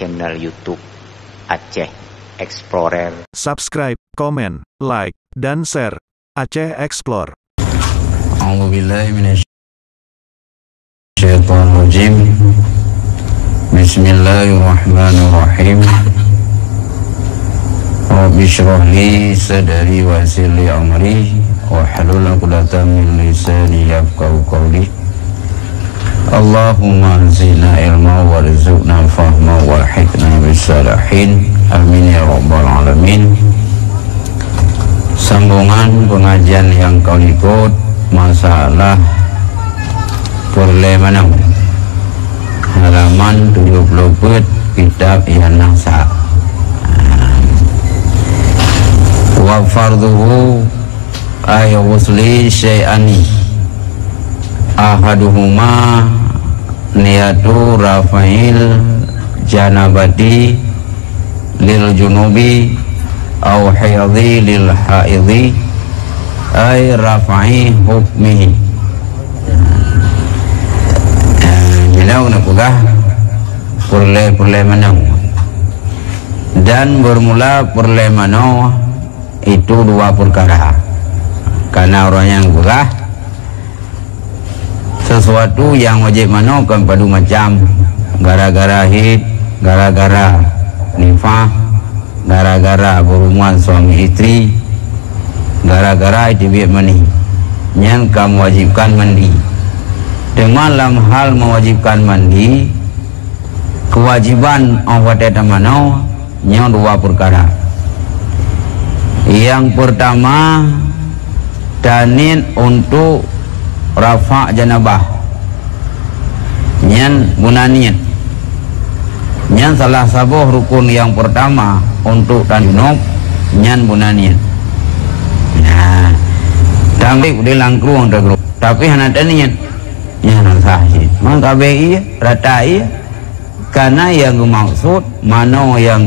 channel YouTube Aceh Explorer. Subscribe, komen, like, dan share. Aceh Explore. A'udzubillahi minasyaitonirrajim. Bismillahirrahmanirrahim. Rabbi shrah li sadri wa yassir li amri wahlul 'uqdatam min lisani yafqahu qawli. Allahumma zidna ilma warzuqna fahma walhiqna bisalihin. Amin ya rabbal alamin. Sambungan pengajian yang kau ikut masalah perlemanau halaman 70 kitab yang nasa. Wa farduhu ay wusli syai'ani ahaduhuma niyatu rafail janabati lil junubi au haidhi lil haidhi ay rafa'i hukmihi. Bila nak pegah perlemanau dan bermula perlemanau itu dua perkara. Karena orang yang gerah sesuatu yang wajib mano kan padu macam gara-gara hid, gara-gara nifah, gara-gara berhubungan suami istri, gara-gara dibiak mani yang kamu wajibkan mandi. Dengan dalam hal mewajibkan mandi, kewajiban awat mano yang dua perkara. Yang pertama, tanin untuk rafa' janabah, nyan bunanian, nyan salah satu rukun yang pertama untuk tanjunub, nyan bunanian. Nah, tapi udah langkruang terus, tapi hana tanian, nyan sahih. Maka iya, rata iya, karena yang maksud mano yang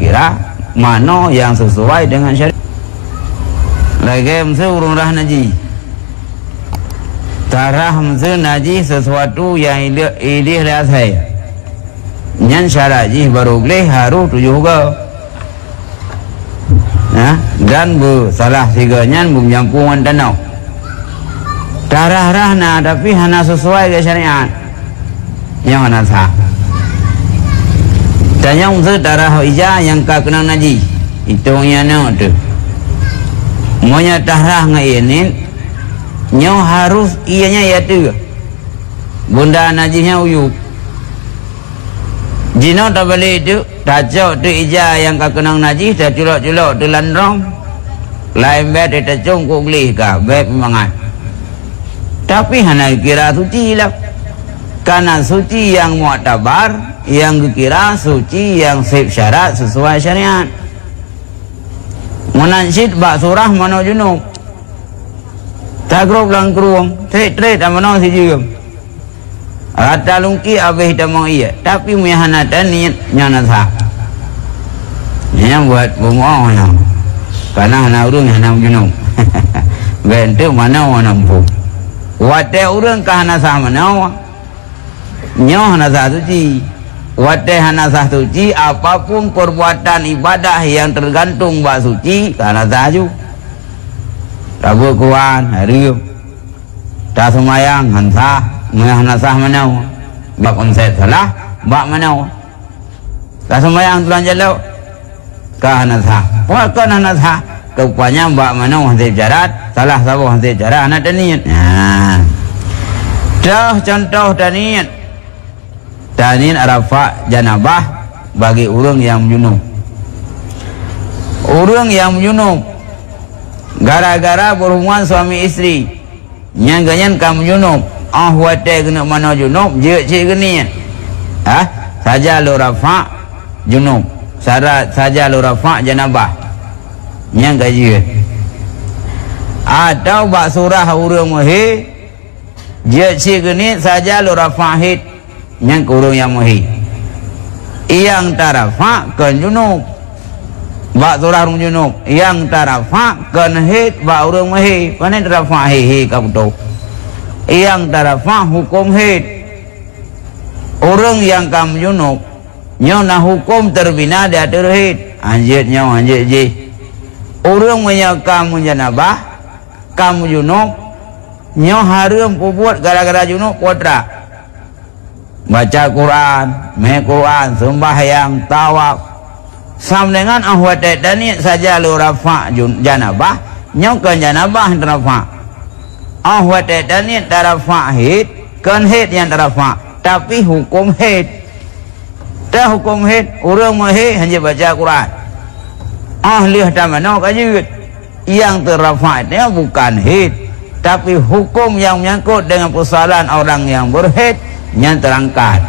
kira, mano yang sesuai dengan syariat. Lagi mesti urung rah naji. Tarah mesti naji sesuatu yang idih lihat saya. Nyan syarat ji baru boleh harus tujuh ke. Nah, dan salah tiga nyan menyampungan danau. Tarah rah na tapi hana sesuai ke syariat. Yang hana sah. Dan yang mesti tarah ijah yang kau kena naji. Itu yang tu. Monya tahrah ngainin nyo harus ianya ya tu bunda najihnya uyuk jino tak boleh itu tacok tu ija yang kau kenang najih tak culok-culok tu landrong lain bet tak cungkuk lih kah bet mangat tapi hana kira suci lah karena suci yang mu'tabar yang kira suci yang sip syarat sesuai syariat. Menansyid bak surah mano junub tagrub lang keruang tret amano si jugam rata lungki abih tamang iya tapi mihanatan niat nyana sah yang buat bungong yang karena hana urung hana junub bentuk mana nampu wate urung ka hana sah mana nyo hana sah suci wate hana sah suci apapun perbuatan ibadah yang tergantung bak suci karena saju rabu kuan hari tak semayang hansa hana sah mana bak onset salah bak mana tak semayang tulan jalau ka hana sah wakan hana sah kepanya bak mana hansip jarat salah sabu hansip jarat hana daniat. Nah dah contoh daniat tanin arafa janabah bagi urang yang junub. Urang yang junub gara-gara berhubungan suami istri yang ganyan kamu junub wate kena mana junub je cik geni saja lo rafa junub syarat saja lo rafa janabah yang gaji atau bak surah urang muhi je cik geni saja lo rafa hid yang kurung yang muhi yang tarafa kan junub bak surah rung junub yang tarafa kan hid bak urung muhi panen tarafa hi kabuto yang tarafa hukum hid urung yang kam junub Nyo nak hukum terbina dia terhid. Anjir nyo anjir je. Orang punya kamu janabah, kamu junub, nyo haram buat gara-gara junub potra. Baca Quran, Quran, sembahyang, tawaf. Sama dengan ahwat dan ni saja lu rafa janabah, nyo kan janabah rafa. Ahwat dan ni tarafa hid, kan hid yang tarafa. Tapi hukum hid. Dah hukum hid, orang mahid hanya baca Quran. Ahli tamano kajut yang terrafatnya bukan hid, tapi hukum yang menyangkut dengan persoalan orang yang berhid yang terangkat.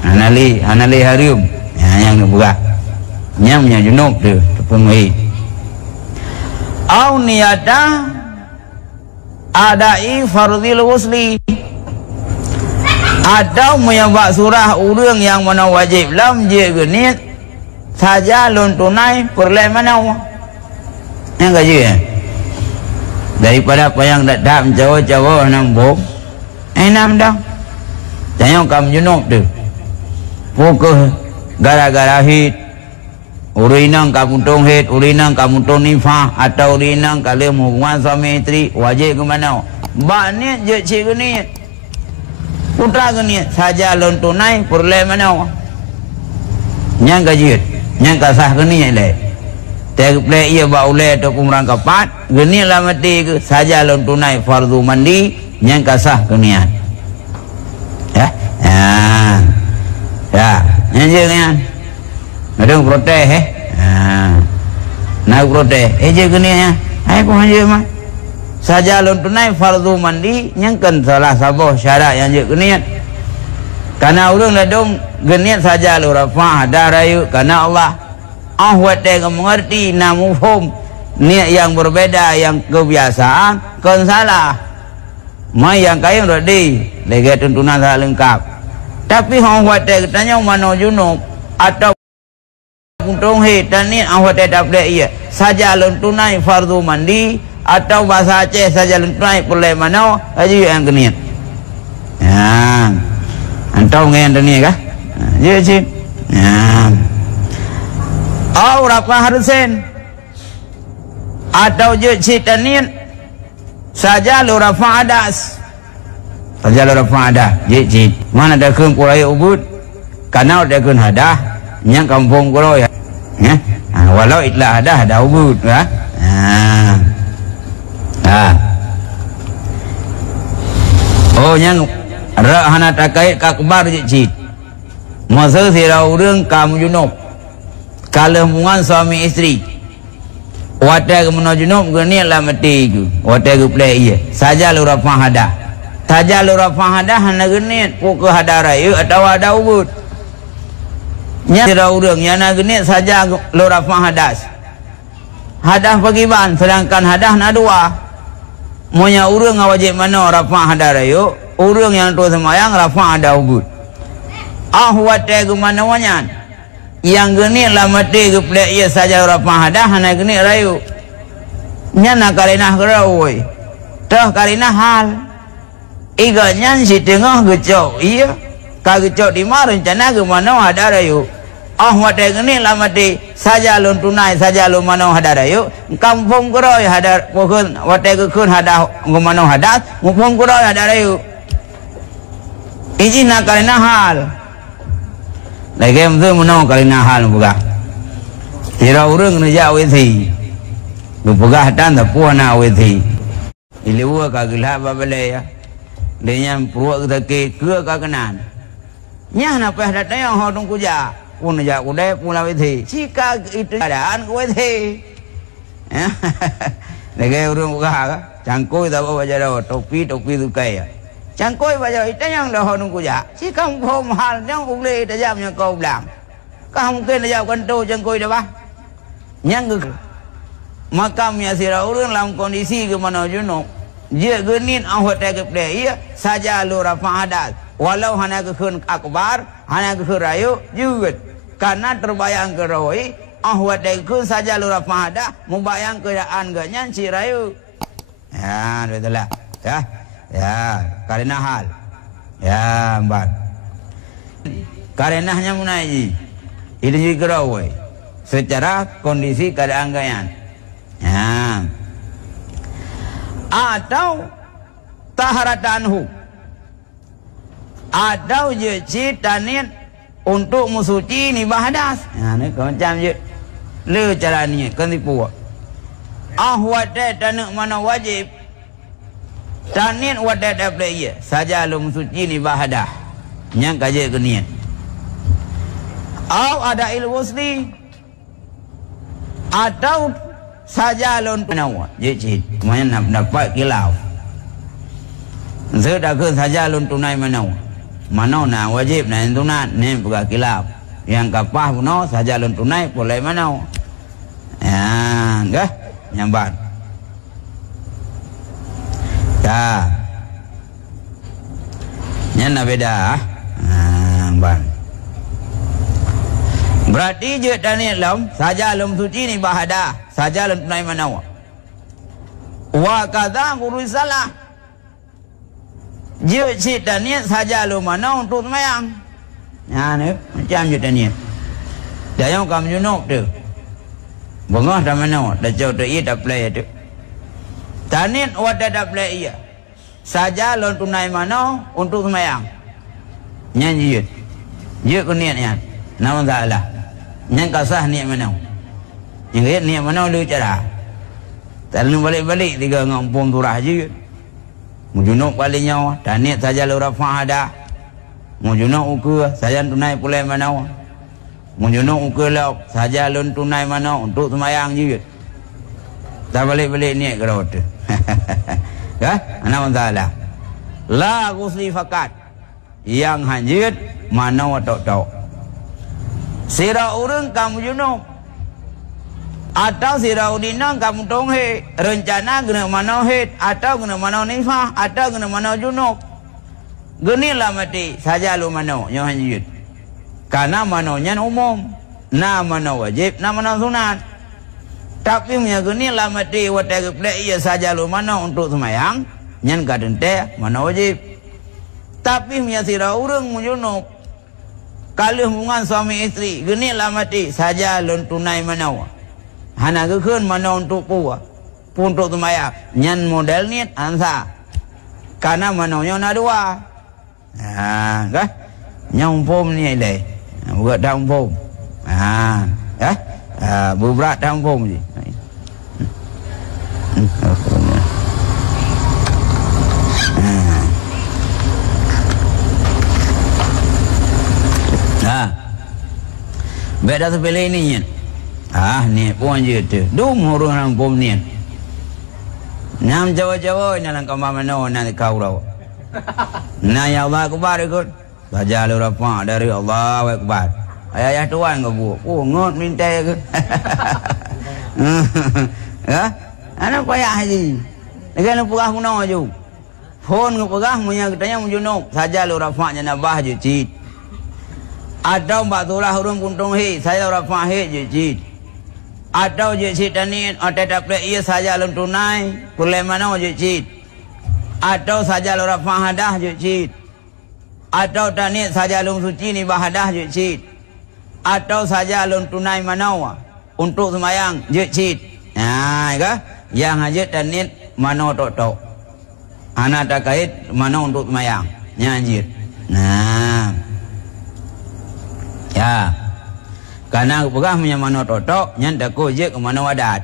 Anali harum yang buka yang punya junub tu pemahid. Au niyata adai fardhil ghusli, atau menyebab surah urang yang mana wajib lam je genit saja lon tunai perlai mana yang gaji daripada apa yang tak mencawa-cawa nambung enam dah jangan kamu junub tu pukul gara-gara hid urinang kamu tong hid urinang kamu tong nifah atau urinang kalian hubungan suami isteri wajib ke mana banyak je cik genit putra genit saja lon tunai perlai mana yang gaji yang kasah geni le teple ia ba ule to kumrang kapat geni la mati ke saja lon tunai fardu mandi yang kasah genian ya yang je kan ada protes nak protes je genian ai ko je mah saja lon tunai fardu mandi yang kan salah sabah syarat yang je genian karena ulun ladong geniat saja lu rafa darayu karena Allah ahwat dia mengerti namufum niat yang berbeda yang kebiasaan kan salah mai yang kaya rodi lega tuntunan salah lengkap tapi ahwat dia tanya mana junub atau puntung hid dan ni ahwat dia dapat ia saja lu tunai fardu mandi atau bahasa Aceh saja lu tunai pulai mana aja yang geniat antau ngayon dunia kah? Ya cik. Au rapa harusen atau je cik tanian saja lu rafa adas saja lu rafa adas je cik mana ada kun kurai ubud karena ada kun hadah yang kampung kurai ya walau itlah ada ubud ya oh yang Rahana terkait kakbar cik masa sirau urang kamu junub kalau hubungan suami isteri wadah kemana junub geni lah mati itu wadah ke play iya saja lu rafa hadah saja lu rafa hadah hana geni pukul hadah raya atau ada ubud nya sirau urang yang nak geni saja lu rafa hadah pagi ban sedangkan hadah na dua monya urang wajib mana rafa hadah raya urang yang tu semayang rafa ada ubud ahwat ke mana wanyan yang geni lah mati ke plek ia saja rafa ada hana geni rayu nyana kalinah gerawoi dah kalinah hal iga nyan si tengah gecok iya ka gecok di mana rencana ke mana ada rayu ahwat ke geni lah mati saja lon tunai saja lon mana ada rayu kampung geroi ada pokon wate ke kun ada mana ada ngupung geroi ada rayu Iji nak kalina hal. Lagi mesti menang kalina hal buka. Tira urang kerja weti. Buka hatan tak puan na weti. Ilewa kagilah babale ya. Dengan puak kita ke kagenan. Nyah napa hada yang hodong kuja. Pun aja udai pula weti. Jika itu keadaan weti. Lagi urang buka. Cangkoi tak bawa jauh. Topi tu kaya. Cangkoi baca itu yang dah hodong kuja. Si kamu mahal yang boleh tajam yang kau bilang. Kamu mungkin tajam kanto cangkoi dah bah. Yang makamnya sira urang dalam kondisi ke mana junub. Dia genin awak tak kepada ia saja lu rafa hadas. Walau hanya kekun akbar, hanya kekun rayu juga. Karena terbayang ke rawai, awak tak kekun saja lu rafa hadas, membayang keadaan ganyan si rayu. Ya, betul lah. Ya, karena hal. Ya, mbak. Karenanya munai. Itu juga rawai secara kondisi keadaan gayan. Ya. Atau taharatanhu, atau je citanian untuk musuci ni bahadas. Ya, ni macam je le cara ni kan tipu. Ahwate tanak mana wajib tanian wate dapat ia saja lu musuci ni bahadah. Yang kaje kenian. Au ada ilwusli atau saja lon penawa je cit mana nak dapat kilau sudah ke saja lon tunai mana na wajib na tunai ni bukan kilau yang kapah puno saja lon tunai boleh mana ya enggak nyambat dah nyana beda bang. Berarti je tani lam saja lam suci ni bahada saja lam tunai manawa wa kadza gurusalah je cik tani saja lam mana untuk semayang ya ni macam je tani dah yang kamu junub tu bengah dah mana dah jauh tu ia dah play tu tani wada dah play ia saja lam tunai mana untuk semayang nyanyi je kuniatnya nama salah yang kasah niat mana yang kaya niat mana lu cara tak lu balik-balik tiga ngampung turah je mujunuk balik nyawa dan niat saja lu rafah ada mujunuk ukur saja tunai pulai mana mujunuk ukur lau saja lu tunai mana untuk semayang je tak balik-balik niat ke rawat tu ya nama salah la ghusli fakat yang hanjit mana watok-tok sira urang kamu junub atau sira udina kamu tonghe rencana guna mana hit atau guna mana nifah atau guna mana junub genilah mati saja lu mana yang hanjit karena manonya umum na mana wajib na mana sunat tapi punya genilah mati watai keplek ia saja lu mana untuk semayang nyan kadente mana wajib tapi punya sira urang junub kalau hubungan suami isteri genilah mati saja lon tunai manawa hana keun mana untuk puah untuk semayang nyan model ni ansa karena mananya na dua kah nyong pom ni le buat daun pom berat daun pom je beda sepele ni ni pun je tu dum orang orang pom ni nam jawa-jawa ni lang kama mano na kau raw na ya Allah akbar ikut baca lu rafa dari Allah akbar ayah tuan ke bu ngot minta ke ya anak payah haji dengan pegah puno ju phone ke pegah munya katanya mujunuk saja lu rafa nya nabah je cit atau batulah hurung kuntung he saya rafa he je cit atau je cit tani atau dapat ia saja lem tunai pulai mana je cit atau saja lu rafa hadah je cit atau tani saja lem suci ni bahadah je cit atau saja lem tunai mana untuk semayang je cit kah yang aja tani mana tok anak tak kait mana untuk semayang nyanjir ya karena pegah punya mana totok nyan dak ko je ke mana wadat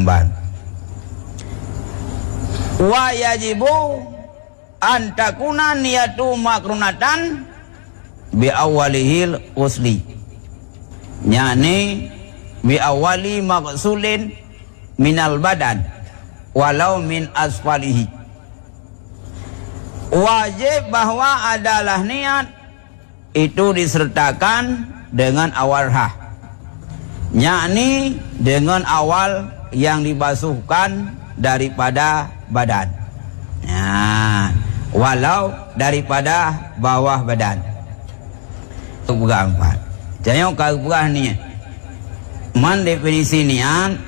ban wa yajibu an takuna niyatu makrunatan bi awalihil usli yani bi awali maqsulin minal badan walau min asfalihi wajib bahwa adalah niat itu disertakan dengan awal hah yakni dengan awal yang dibasuhkan daripada badan walau daripada bawah badan itu pegah empat jangan kau pegah ni man definisi nian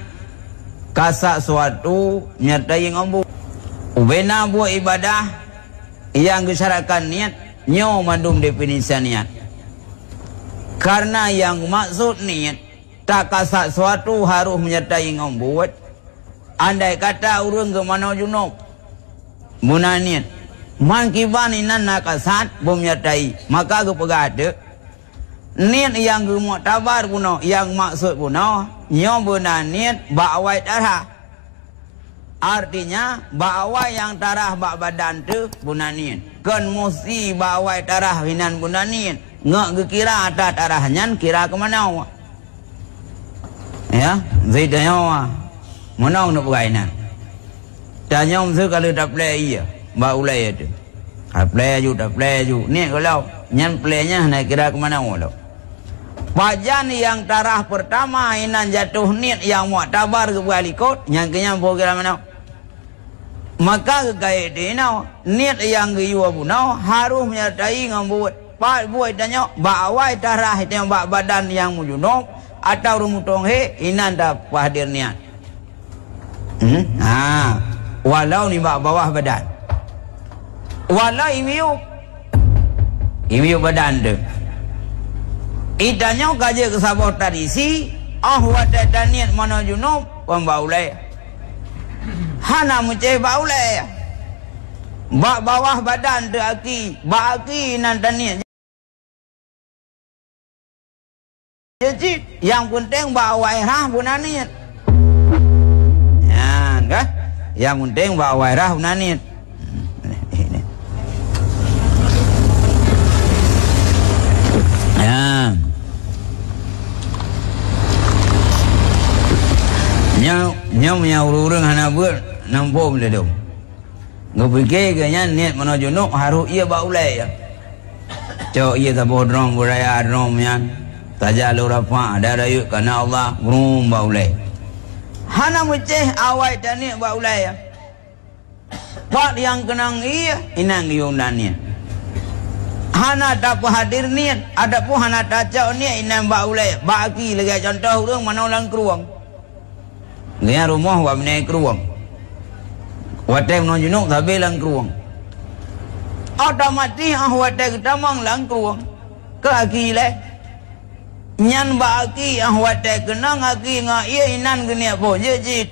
kasak suatu nyertai ngombu ubena buat ibadah yang disyaratkan niat nyo mandum definisi niat Karena yang maksud niat tak kasat suatu harus menyertai ngombuat. Andai kata urang ke mana junub guna niat mangkiban inan nak kasat bom menyertai maka ke pegada niat yang ke muktabar guna yang maksud guna nyo benar niat bawai darah. Artinya bawai yang darah bak badan tu guna niat. Kan mesti bawai darah hinan guna niat. Ngak ke kira atas darahnya kira ke mana? Ya, zidanya mana nak berainan? Tanya umur kalau tak play iya, bau lay itu. Play ju. Ni kalau nyan playnya nak kira ke mana lo? Pajan yang darah pertama inan jatuh niat yang muktabar ke balikot, yang kenyang kira mana? Maka kaya dina niat yang giwa bunau harus menyertai ngambut. Pak buat tanya bawai darah itu yang bak badan yang mujunok atau rumutong he inan dah hadir niat. Walau ni bak bawah badan. Walau imiu badan tu. Itanya kaje ke sabah tradisi wadah dan niat mana junok pembaulai. Hana munceh baulai. Bak bawah badan tu aki, bak aki nan taniat. Jadi yang penting bawa airah bunaniat. Ya, kan? Yang penting bawa airah bunaniat. Ya. Nyau urang hana buat nampom le dong. Ngopike kanya niat mana junuk harus ia baulai ya. Cok ia tak bodrong buraya drom yan. Taja lu rafa ada rayu karena Allah brum baulai. Hana muceh awai tani baulai ya. Pak yang kenang iya inang diundannya. Hana tak hadir niat, ada pun hana tak cak niat inang baulai. Bagi lagi contoh orang mana orang keruang. Dia rumah wa menaik keruang. Watai menunjuk tapi lang keruang. Otomatis watai kita mang lang keruang. Ke le. Nyan ba aki watai kenang aki nga iya inan geni apa je jit.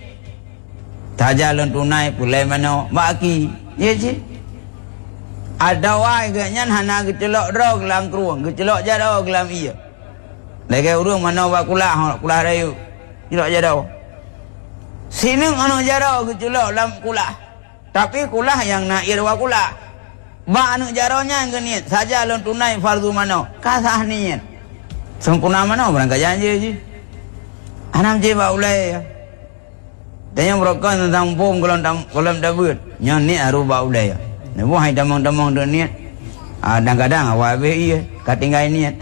Tajalan tunai pulai mana ba aki ye jit. Ada wai ke nyan hana kecelok drog lang keruang, kecelok jadau kelam iya. Lagi urang mana ba kulah rayu. Celok jadau. Sini anu jadau kecelok lam kulah. Tapi kulah yang nair wa kulah. Ba anu jaronya yang geniat saja lon tunai fardu mano. Kasah niat. Sempurna mano berangkat janji je. Anam je ba ulai ya. Dan yang berokon tentang pom kolam dabut. Nyon ni aru ba ulai ya. Nebo hai damang-damang do niat. Kadang-kadang awak be iya katinggai niat.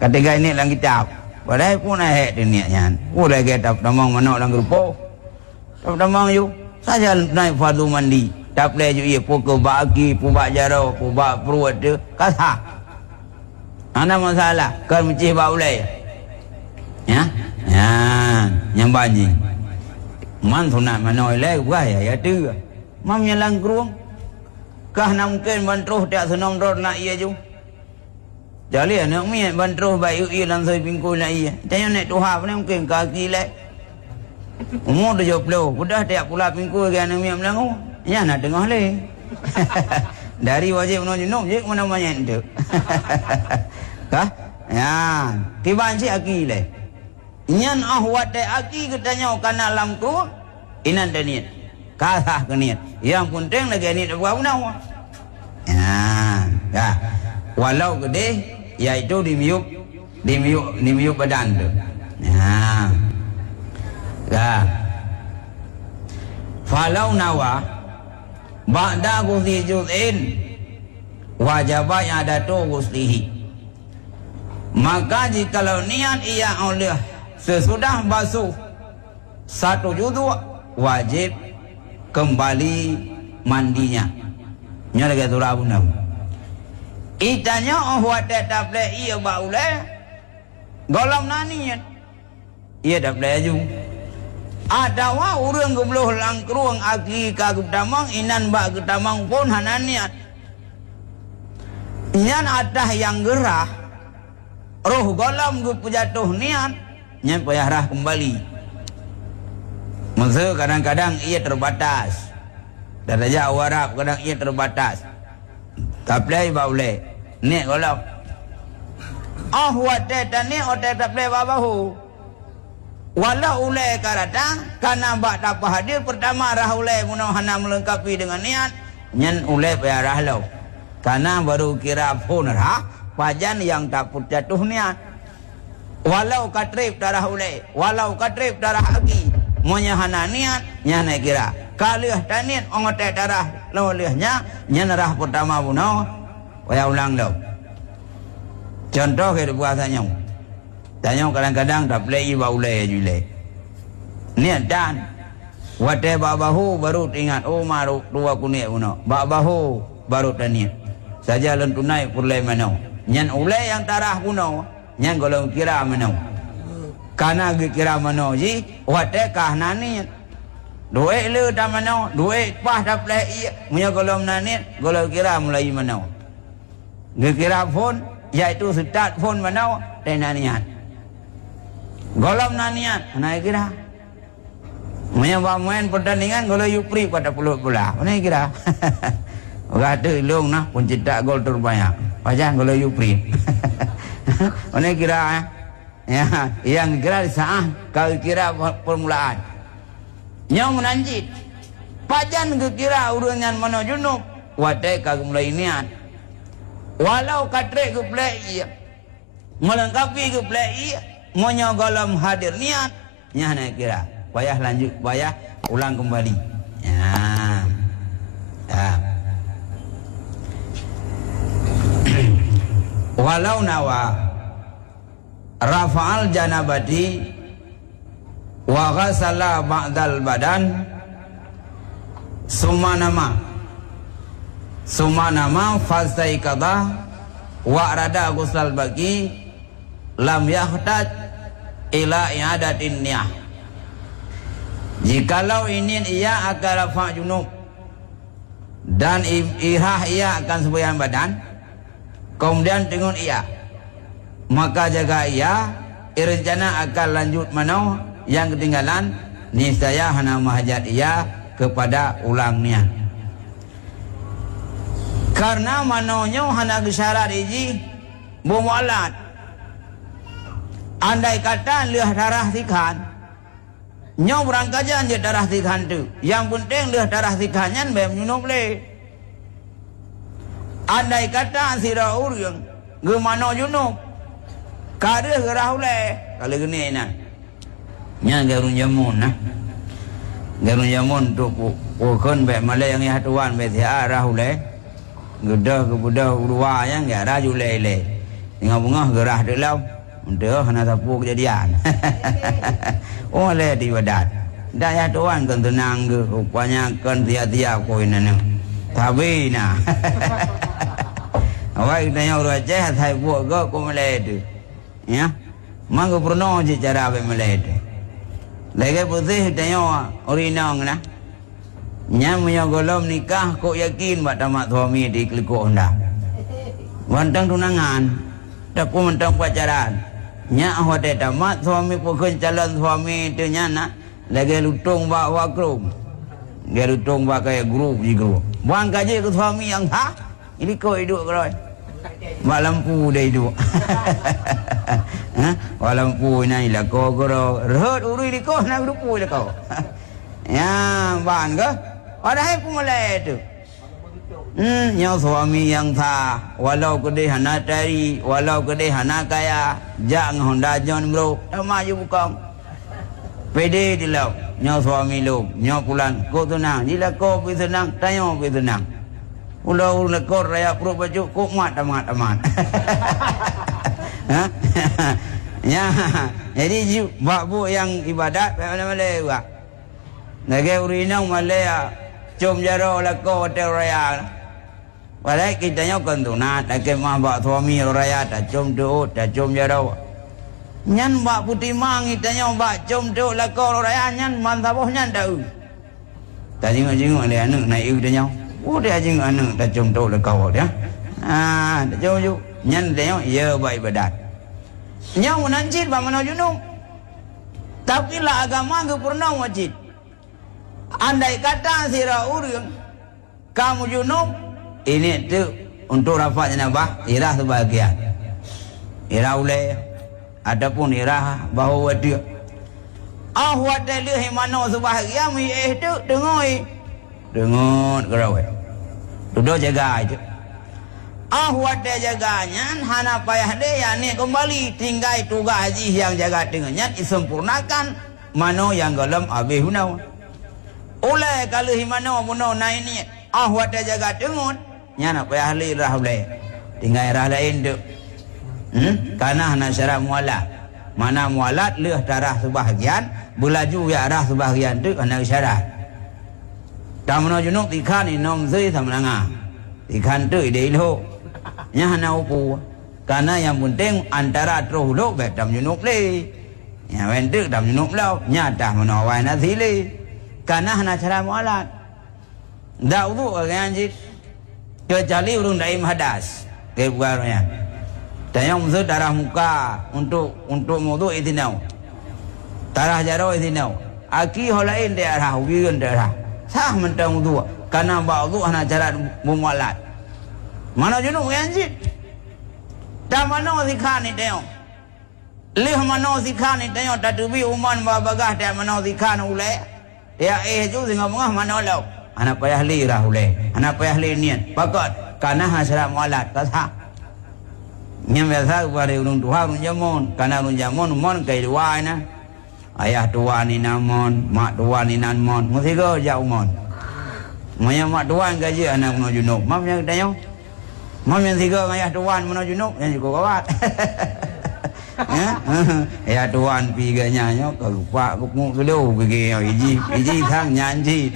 Katinggai niat lang kitab. Padahal pun ai de niat nyan. Ulai ke tap damang mano lang grupo. Tap damang yu. Saja naik fardu mandi. Tak boleh juga pukul bagi, pubak jarau, pubak peruat tu. Kasah. Ada masalah. Kan mencih baulai. Ya? Ya. Yang banyak. Man sunat manoi leh. Gaya ya tu. Mam nyalang keruang. Kah nak mungkin bantuh tak senang rot nak ia ju. Jadi anak miat bantuh baik ia langsung pingkul nak ia. Tanya nak tuhap ni mungkin kaki leh. Umur 70. Udah tiap pula pingkul ke anak miat melangu. Ya nak tengah leh. Dari wajib menunjuk je mana banyak itu. Kah? Ya, tiban si aki leh. Nyan ahwat de aki katanya kana alam ku inan de niat. Kasah ke niat. Yang penting lagi niat buat nawa. Ya. Walau gede iaitu dimiuk badan tu. Ya. Falau nawa ba'da gusti juz'in wajibah yang ada tu gustihi. Maka jikalau niat ia oleh sesudah basuh satu juzu wajib kembali mandinya. Nya lagi surah abunam. Itanya wa tak boleh ia bauleh golong naniat. Ia tak boleh ju. Ada wa urang gebloh langkruang aki ka gedamang inan ba gedamang pun hananiat. Nyan adah yang gerah roh golam gue pejatuh niat nyen payah rah kembali. Masa kadang-kadang ia terbatas. Darajat warap kadang ia terbatas. Taplai baule. Ni golam. Wate tani ote taplai babahu. Walau ulai karata karena bak tapa hadir pertama rah ulai munahana melengkapi dengan niat nyen ulai payah rah lau. Karena baru kira pun rah pajan yang tak put jatuh niat. Walau katrip darah ulai, walau katrip darah aki, monya hana niat nyana kira. Kalih tanit ongote darah lolehnya nyana rah pertama bunau waya ulang lau. Contoh ke puasanya. Tanya kadang-kadang tak play iba ulai jule. Niat dan wate babahu baru ingat maru dua kunik bunau. Babahu baru taniat. Saja lentunai pulai manau. Nyan ulai yang tarah bunau. Nyan golong kira manau. Karena kira manau ji wate kah nani. Duit le dah manau, duit pah dah play iya. Punya golong nani, golong kira mulai manau. Kira phone iaitu start phone manau dan nanian. Golong nanian, mana kira? Punya main pertandingan golong yupri pada pula. Mana kira? Gada ilung nah pun cetak gol terbanyak. Pajan golong yupri. Mana kira? Ya, yang kira saah kalau kira permulaan. Yang menanjit. Pajan kira urunan mana junub. Wadai kagum mulai niat. Walau katre ke play iya. Melengkapi ke play iya. Monya golom hadir niat. Nyana kira. Payah lanjut, payah ulang kembali. Ya. Ya. Walau nawa rafa'al janabati wa ghasala ba'dal badan summa nama fastaikadha wa arada ghusal bagi lam yahtaj ila i'adatin niyah. Jikalau ini ia akan rafa' junub dan irah ia akan sembahyang badan, kemudian dengan ia maka jaga ia rencana akan lanjut manau yang ketinggalan niscaya hana mahajat ia kepada ulang niat. Karena manonyo hana gesyarat iji bumualat. Andai kata leh darah tikhan nyo berangkajan je darah tikhan tu. Yang penting leh darah tikhannya bem nyunuk le. Andai kata sira urang ge mano junub kada gerah le kalau gini nah. Nya garun jamun nah. Garun jamun tu pukun be malai yang hatuan be tia arah le. Gedah ke budah urwa yang enggak ada jule le. Tengah bunga gerah de lau. Untuk hana sapu kejadian. Oh le di badat. Daya tuan kan tenang ke rupanya kan tiap-tiap koin nana. Tapi nah. Awak tanya orang Aceh thai buat ke ko Malay tu. Ya. Mang ko pernah je cara be Malay tu. Lagi putih tanya orang nang nah. Nya punya golom nikah kok yakin bak tamat suami di keliko hendak. Wantang tunangan. Tak pun mentang pacaran. Nya hote tamat suami pokok calon suami tu nya nak lagi lutung bak wakrum. Dia lutung bak kayak grup di grup. Buang gaji ke suami yang ha? Ini kau hidup keroi. Mak lampu dah hidup. Ha? Wak lampu ni lah kau kau rehat uri di kau nak rupu dah kau. Ya, ban ke? Padahal pun mulai tu. Yang suami yang sah, walau kedai hana tari, walau kedai hana kaya, jangan Honda John bro, maju bukan. Pede di lau, yang suami lu, yang pulang, kau tenang, jila kau pergi tenang, tanya pergi tenang. Ulau lekor raya perut baju, kau mat amat. Ya, jadi babu yang ibadat, mana-mana buat. Nage urinang Malaya, cum jaro lekor hotel raya. Padahal kita nyokan tu nak tak kemah bak suami raya tak cum tu tak cum jaro. Nyan bak putih mang kita nyok bak cum tu lekor raya nyan mantaboh nyan tahu. Tak jenguk le anak naik dia nyok. Dia jenguk anak tak cum tu lekor dia. Tak cum ju nyan dia nyok ya baik badat. Yang menanjid bagaimana junub. Tapi lah agama ke pernah wajib. Andai kata sirah urang kamu junub, ini tu untuk rapat jenabah irah sebahagian. Irah ulai ataupun irah bahawa dia ahwat dalih mana sebahagian mi tu dengar kerawe. Duduk jaga aja. Ahwat dia jaganya hana payah dia ni kembali tinggal tugas haji yang jaga dengannya disempurnakan mana yang galam habis hunau. Oleh kalau himano puno naik ni ahwat dia jaga dengun nya nak payah ahli rah boleh tinggal rah lain tu karena hana syarat mualat mana mualat leh darah sebahagian belaju ya arah sebahagian tu hana syarat tamno junub ikan ni nom zui samlanga ikan tu ide ilho nya hana upu karena yang penting antara terhulu betam junub le nya wentuk dam junub lau nya dah menawai nasi le karena hana cara mualat dah wudu orang anjir kecuali urung daim hadas ke buarnya dan yang musuh darah muka untuk wudu itinau darah jaro itinau aki holain darah wiun darah sah mentang wudu karena ba wudu hana cara mualat mana junub anjir dah mana zikhan ni tengok lih mana zikhan ni tengok tatubi uman babagah dah mana zikhan ulai dia tu sehingga mengah mana lau anak payah li rahule anak payah li niat pakot karena hasrat mualat kata yang biasa kepada urung tuha urung jamun karena urung jamun mon kai dua na ayah tua ni namon mak tua ni namon mesti go jauh mon moya mak tua gaji anak menuju junub mam yang tanya mam yang tiga ayah tua menuju junub yang juga kawat ya tuan piganya nyo kelupa bukmu dulu pergi iji thang nyanji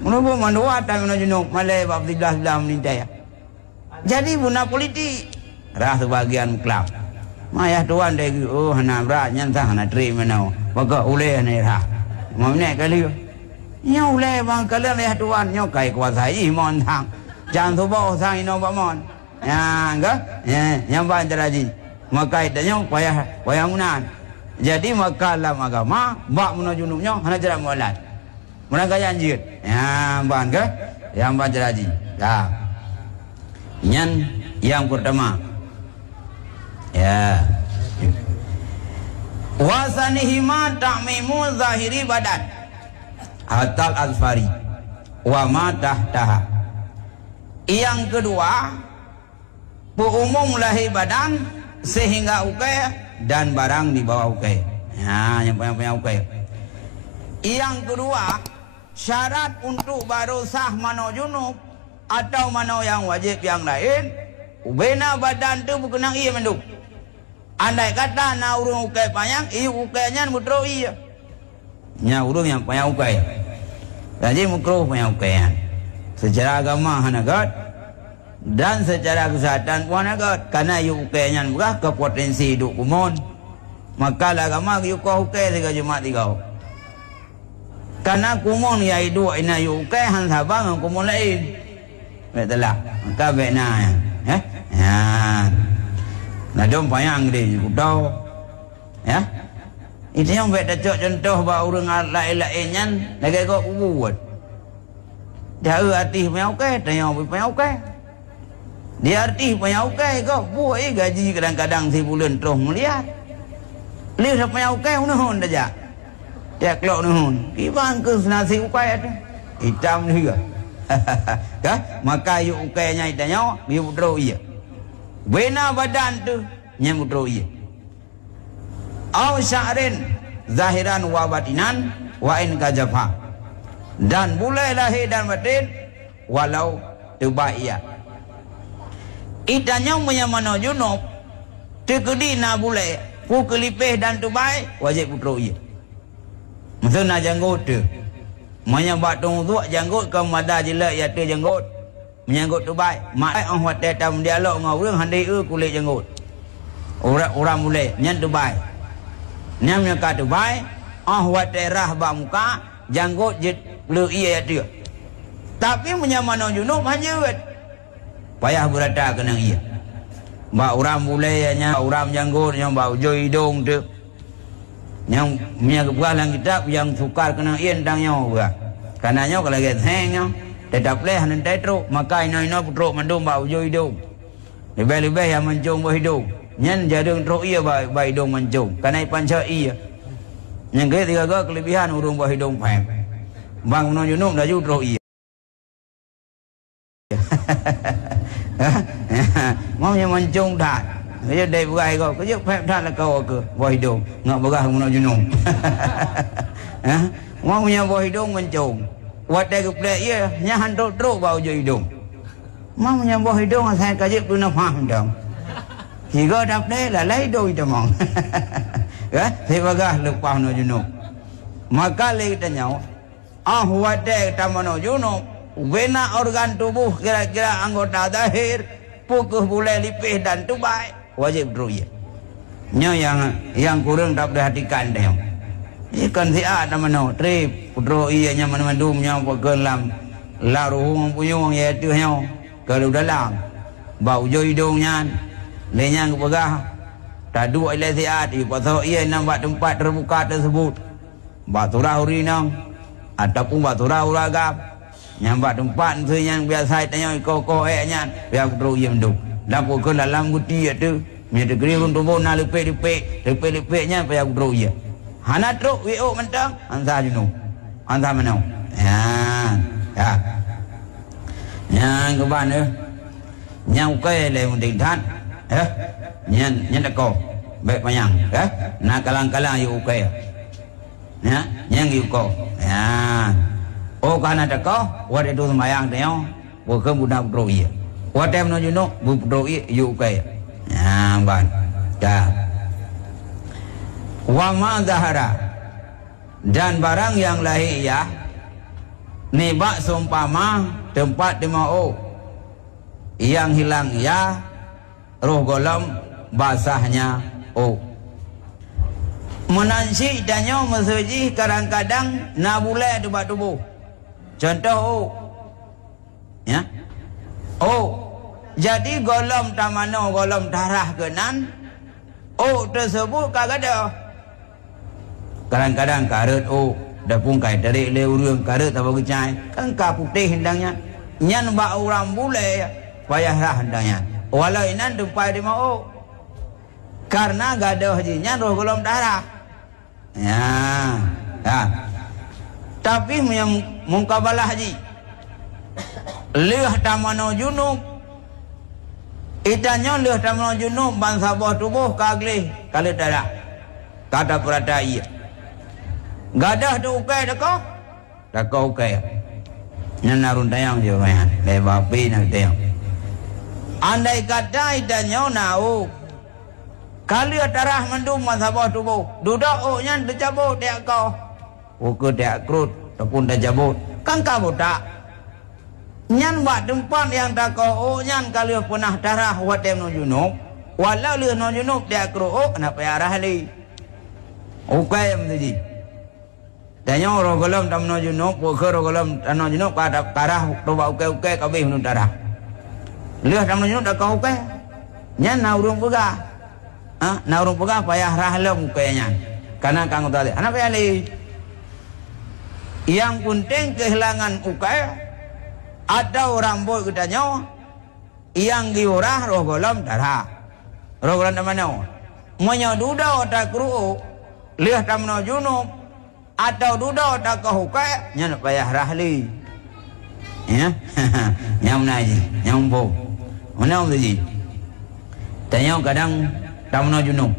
menunggu mandua tak menuju junub malai bab 13 ni daya jadi guna politik rah sebagian kelab maya tuan dai oh hana berat nyantah hana terima nau maka uleh ni rah mamne kali nyo uleh bang kalian ya tuan nyo kai kuasai mon thang jangan tubo sang ino ba mon ya enggak ya nyamban jaraji maka itanya payah munan jadi maka dalam agama bak menuju junubnya hana jarak mualat mereka janji ya ban ke yang baca haji dah nyan yang pertama ya wasanihima ta'mimu zahiri badan hatal azfari wa ma tahtaha yang kedua umum lahir badan sehingga ukai dan barang di bawah ukai. Nah, yang punya ukai. Yang kedua, syarat untuk baru sah mano junub atau mano yang wajib yang lain, ubena badan tu bukan iya menduk. Andai kata na urung ukai payang, iya ukainya mutro iya. Nya urung yang punya ukai. Jadi mukro punya ukaian. Secara agama hanagat dan secara kesehatan pun agak karena yu ukainya bukan ke potensi hidup kumon maka agama yu kau ukai tiga jumat tiga karena kumon ya hidup ina yu ukai han sabang kumon lain betul maka bena ya nah dom payang dia tahu ya itu yang beda contoh bahawa orang lain-lainnya lagi kau buat dia arti punya ukai tanya punya ukai dia arti punya ukai kau buat gaji kadang-kadang si bulan terus melihat lihat punya ukai nuhun saja dia kelok nuhun ibang ke senasi ukai ada hitam juga kah maka yuk ukainya itanya yuk terus iya bena badan tu nyamuk terus iya aw sya'rin zahiran wa batinan wa in kajafah dan boleh lahir dan batin walau tubaiyah itanya punya mano junub tekedi na boleh ku kelipih dan tubai wajib putro iya maksud na janggut tu menyambat tunggu janggut ke mada jela ya tu janggut menyanggut tubai mak ang wat datam dialog ngau rương handai kulit janggut orang boleh nyan tubai nyam yang kata tubai wat daerah ba muka janggut je le iya ya tu tapi menyamano junub hanya payah berada kena iya Mbak uram bulenya, uram janggutnya, mbak ujung hidung tu. Yang punya kebualan kitab yang sukar kena iendang nyawa juga. Karena nyawa kalau get hengnya, tetap leh nanti teruk, maka ino putruk mandum mbak ujung hidung. Lebih-lebih yang mencung bah hidung. Nyan jadung teruk ia bah hidung mencung. Karena panca iya. Yang ketiga kelebihan urung bah hidung pem. Bang menunjuk nuk dah juga teruk iya. Maunya mencung dah. Kerja dari bukai kau, kerja pep dah lah kau ke buah hidung. Ngak berah menunjuk junung. Maunya buah hidung mencung. Wadah ke plek ia, nyahan teruk bau je hidung. Maunya buah hidung saya kaji tu nak faham dong. Jika dah plek lah hidung itu mong. Saya berah lepas menunjuk junung. Maka lagi tanya, wadah tak menunjuk junung. Bina organ tubuh kira-kira anggota zahir pukuh boleh lipih dan tubai wajib ruya. Nya yang kurang tak perhatikan dia. Ikan si A nama no trip putro iya nya mana mandumnya pegelam laruhung puyung ya tu nya kalau dalam bau jo hidungnya lenyang pegah tadu ile si A di pasal iya nampak tempat terbuka tersebut baturah urinang ataupun baturah uragap nyambat tempat tu yang biasa tanya kau nya biar terus ia menduk lapu ke dalam guti tu mi degree untuk bona lepek-lepeknya biar terus ia hana teruk wo mentang ansa junu ansa menau ya yang ke ban yang ke le mending than nyen ko baik panjang nak kalang-kalang yu ke ya yang yu ko ya oh karena teko wadah itu sembayang tengok bukan budak berdoa wadah menuju no berdoa yuk kaya ban dah wa ma zahara dan barang yang lahir ya nibak sumpama tempat dimau yang hilang ya roh golem basahnya menansi danyo mesuji kadang-kadang nabule debat tubuh. Contoh ya jadi golom tamano golom darah kenan tersebut kagak ada kadang-kadang karut dah pungkai dari leurung karut apa kecai kan ka putih hendangnya nyan ba orang bule payah rah hendangnya walau inan tempai di mau karena gak ada hajinya roh golom darah ya tapi yang mengkabalah haji leh tamano junub itanya leh tamano junub bangsa bawah tubuh kaglih kali darah kata perata iya gadah tu ukai dah kau ukai yang narun tayang je mayan lebar api nak tayang andai kata itanya nau kali darah mendung bangsa bawah tubuh duduk nya tercabut dia kau ukur dia krut ataupun dah jabut kan kamu tak nyan buat tempat yang tak kau nyan kalau pernah darah wadah junub walau leh junub dia krut nak payah ahli ukai menjadi tanya orang golem tak junub ukur golem tak junub pada darah coba ukai kabeh menurut darah leh tak junub tak kau ukai nyan naurung pegah naurung pegah payah rahlam ukainya karena kang tadi anak payah ahli yang penting kehilangan ukai atau rambut kita nyawa yang diurah roh golem darah roh golem mana monya duda otak kru lihat tamno junub atau duda otak ukai nya payah rahli ya nyam naji nyam bo mana umji tanya kadang tamno junub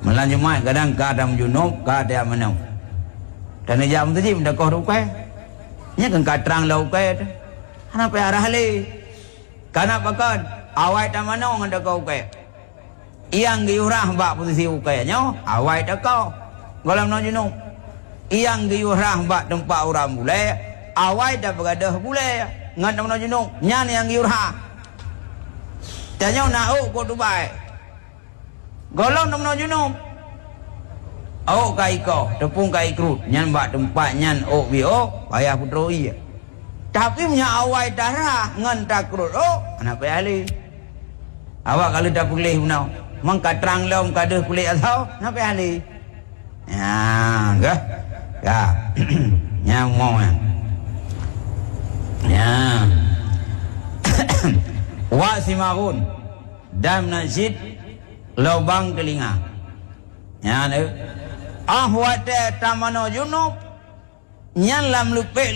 melanjut mai kadang kadam junub kada mana dan jam tu je mendak kau rukai nya kan katrang lau kai ana pe arah le kana pakan awai tamano ndak kau kai yang giurah ba posisi ukai nya awai tak kau golam no junub yang giurah ba tempat orang bule awai dah bergadah bule ngan tamano junub nya yang giurah tanya na ko Dubai golam tamano junub kai ko tepung kai krut nyan bak tempat nyan bio payah putro iya tapi punya awai darah ngan tak krut anak payah li Awak kalau dah pulih benar, mangka terang lom kada pulih atau napa ahli? Ya, ke? Ya. Nyamong ya. Ya. Wa simarun dan nasjid lubang telinga. Ya ne. Ahwate tamano junub nyan lam lupe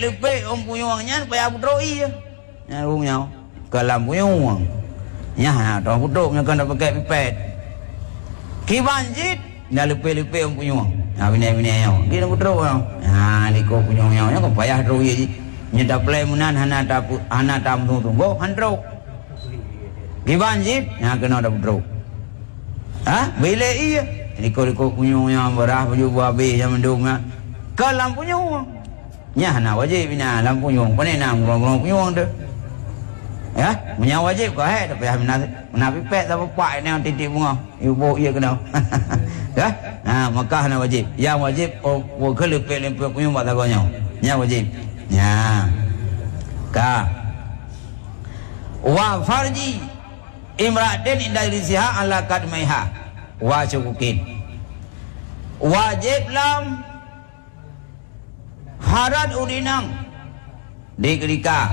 puyuang nyan paya budroi ya. Nya rung nhau. Ke lam puyuang. Nya to budok nya kan pakai pipet. Ki banjit dah lupe puyuang. Ha bini nhau. Ki dah budrok ya. Ha liko puyuang nhau nya ko payah droi ji. Nya dah play munan hana tam tunggu handrok. Ki banjit nya kena dah budrok. Ha bila iya liko punyunya berah baju babi yang mendungnya ke lampunya nya na wajib bina lampunya pane na ngurang punyung tu ya punya wajib ko he tapi na pipet apa pak ni titik bunga ibu ia kena ya maka na wajib yang wajib o ke lepe punyung buat tagonya nya wajib nya ka wa farji imra'atin inda risiha ala kadmaiha wa cukukin wajib lam harat urinang di kerika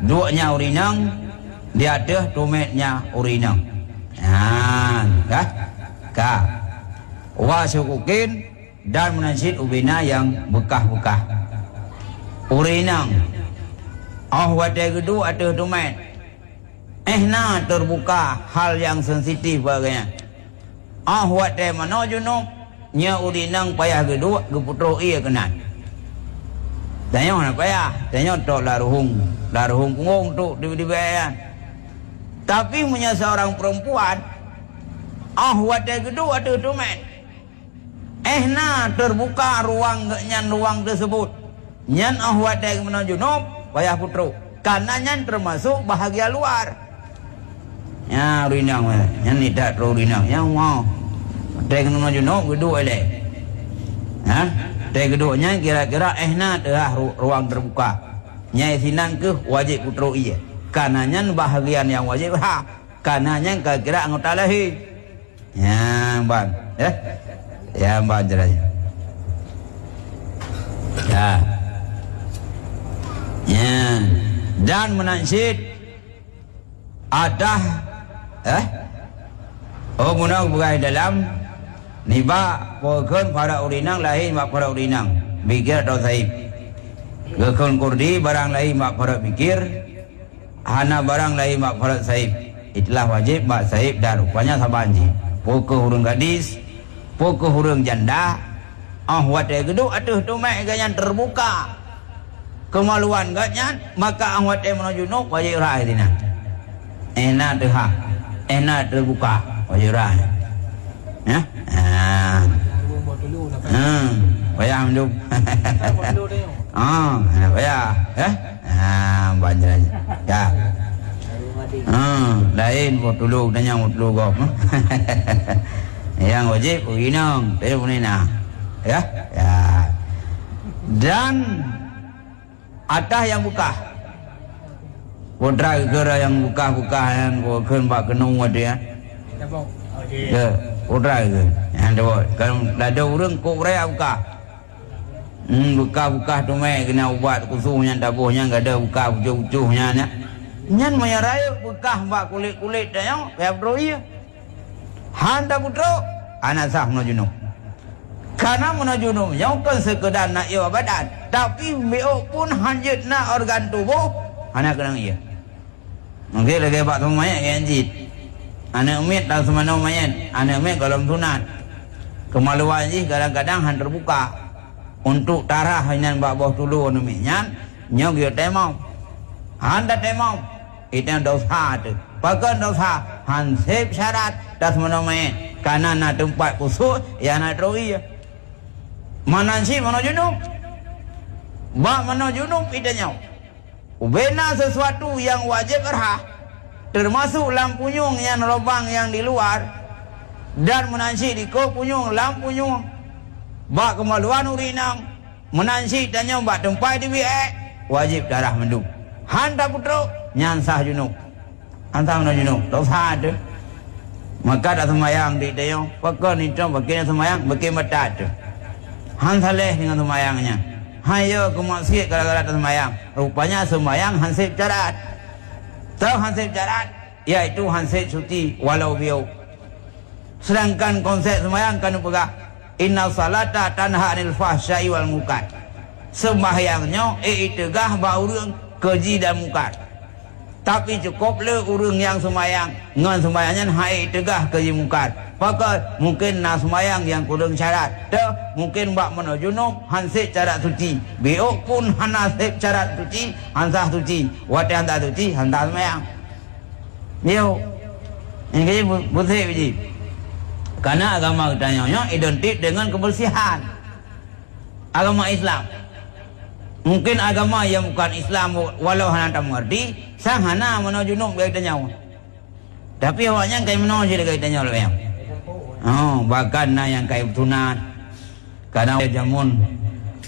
duanya urinang di ada tumetnya urinang wa cukukin dan menasjid ubina yang bekah-bekah urinang wate kedua ada tumet terbuka hal yang sensitif bagainya wate mano junub nya urinang payah gedua geputro iya kena tanya mana payah tanya tok laruhung punggung tu di bayan tapi punya seorang perempuan wate gedua tu tumen terbuka ruang tersebut nyan wate mano junub payah putro karena nyan termasuk bahagia luar ya urinang nyan tidak urinang yang mau Teg nama junub kedua le, teg keduanya kira-kira dah ruang terbuka. Nyai sinan ke wajib putro iya. Kananya bahagian yang wajib kananya kira-kira anggota lahi. Ya bang, ya bang jelasnya. Ya, dan menasjid adah, munang bukai dalam niba pokon pada urinang lain mak pada urinang pikir atau saib gekon kurdi barang lain mak pada pikir hana barang lain mak pada saib itulah wajib mak saib dan rupanya sabanji pokok hurung gadis pokok hurung janda wate geduk atuh tumek ganyan terbuka kemaluan ganyan maka wate menujunuk wajib rah itina enak terbuka wajib rah ya payah hidup payah banyak ya lain buat dulu dan yang buat dulu gom yang wajib urinang tidak boleh nak ya dan ada yang buka putra kera yang buka yang bukan bak kenung dia ya putra ke yang ada kalau ada orang kok raya buka buka tu mai kena ubat kusuhnya tabuhnya enggak ada buka ucuh-ucuhnya nya nyan maya raya buka bak kulit-kulit dah ya broia handa putro anak sah menujunuk karena menujunuk yang kan sekedar nak ia badan tapi meo pun hanjitna organ tubuh anak kena ia mungkin lagi pak tu mayat ganjit anak umit tak semana mayat anak umit kalau sunat kemaluan ji kadang-kadang han terbuka untuk tarah hanya bawah dulu umitnya nyong dia temau han dah temau itu dosa tu pakai dosa han sep syarat tak semana mayat karena nak tempat khusus yang nak teroi mana sih mana junub bak mana junub idanya ubena sesuatu yang wajib erhah termasuk lampunyung yang lubang yang di luar dan menansi di ko punyung lampunyung bak kemaluan urinang menansi tanya bak tempat di biak wajib darah mendung handa putro nyansah junub hanta mana junub dosa ada maka dah semayang di dia pakar ni tu bagi semayang bagi mata tu han saleh dengan semayangnya hayo ke maksiat gara-gara semayang rupanya semayang hansip carat tahu hansip carat iaitu hansip suci walau biau sedangkan konsep semayang kan pegah inna salata tanha anil fahsya'i wal munkar sembahyangnya itigah ba urang keji dan munkar tapi cukup le urang yang semayang ngan semayangnya hai tegah keji munkar maka mungkin nak semayang yang kurang syarat dah mungkin bak menuju junub hansip syarat suci beok pun hanasip syarat suci hansah suci wate hantar suci hantar semayang yo ini kaya betul biji karena agama katanya identik dengan kebersihan agama Islam mungkin agama yang bukan Islam walau hana tak mengerti sang hana menuju junub gaya tanya tapi awaknya kayak menuju gaya tanya lebih bahkan na yang kayak tunat karena jamun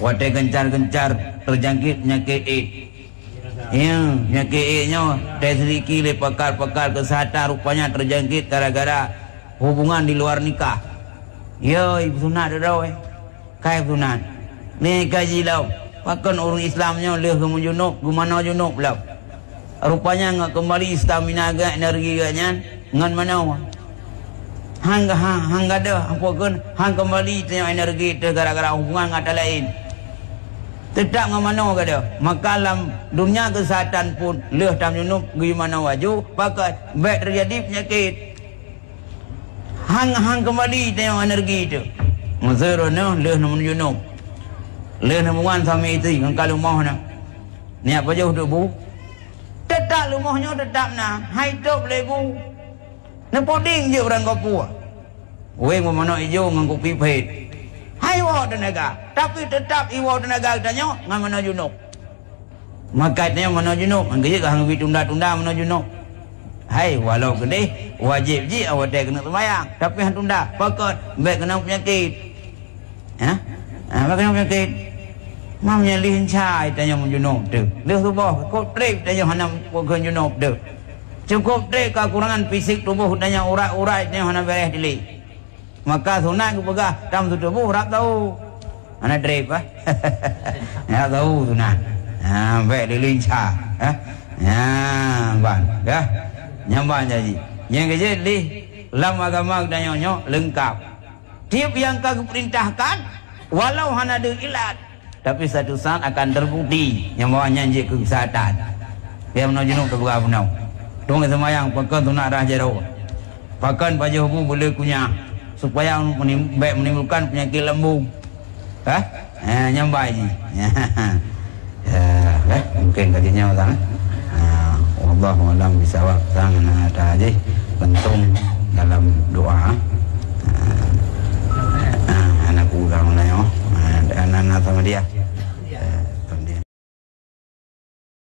wate gencar-gencar terjangkit penyakit penyakit dari sedikit le pakar-pakar kesehatan rupanya terjangkit gara-gara hubungan di luar nikah yo ibu sunat dah kayak tunat ni kaji lau bahkan orang Islamnya leh ke junub gimana junub lau rupanya ngak kembali stamina agak energi agaknya ngan mana hang ada apa kan hang kembali tanya energi tu gara-gara hubungan kata lain tetap ngamano kada maka dalam dunia kesehatan pun leh tam junub gimana waju pakai baik terjadi penyakit hang kembali tanya energi tu mazarana leh namun junub leh namuan sama itu kan kalau mau nak ni apa jauh tu bu tetap rumahnya tetap nah hidup lebu ni poding je orang Papua weh mana hijau ngangkuk pipet hai wa tenaga tapi tetap iwa tenaga tanya ngan mana junub makanya mana junub angge ka hang tunda-tunda mana junub hai walau gede wajib je awak kena sembahyang tapi hang tunda pakot baik kena penyakit kena penyakit mamnya lincai tanya mun junub tu leh subuh kok trip tanya hana bukan junub tu cukup trip kekurangan fisik tubuh tanya urat-urat tanya hana beres dili maka sunat ku pegah tam tubuh rak tahu hana trip ya tahu sunat baik dilincah ban dah nyamban jadi yang kerja leh lam agama tanya lengkap tiap yang kau perintahkan walau hana ada ilat tapi satu saat akan terbukti yang bawanya je kesehatan dia menuju junub terbuka punau tunggu semayang pakan tunat rah jero pakan pajah hukum boleh kunyah supaya menimbulkan penyakit lembu nyambai je mungkin katanya orang wallahu alam bisawab tangan ada aja pentung dalam doa anak kurang lah anak sama dia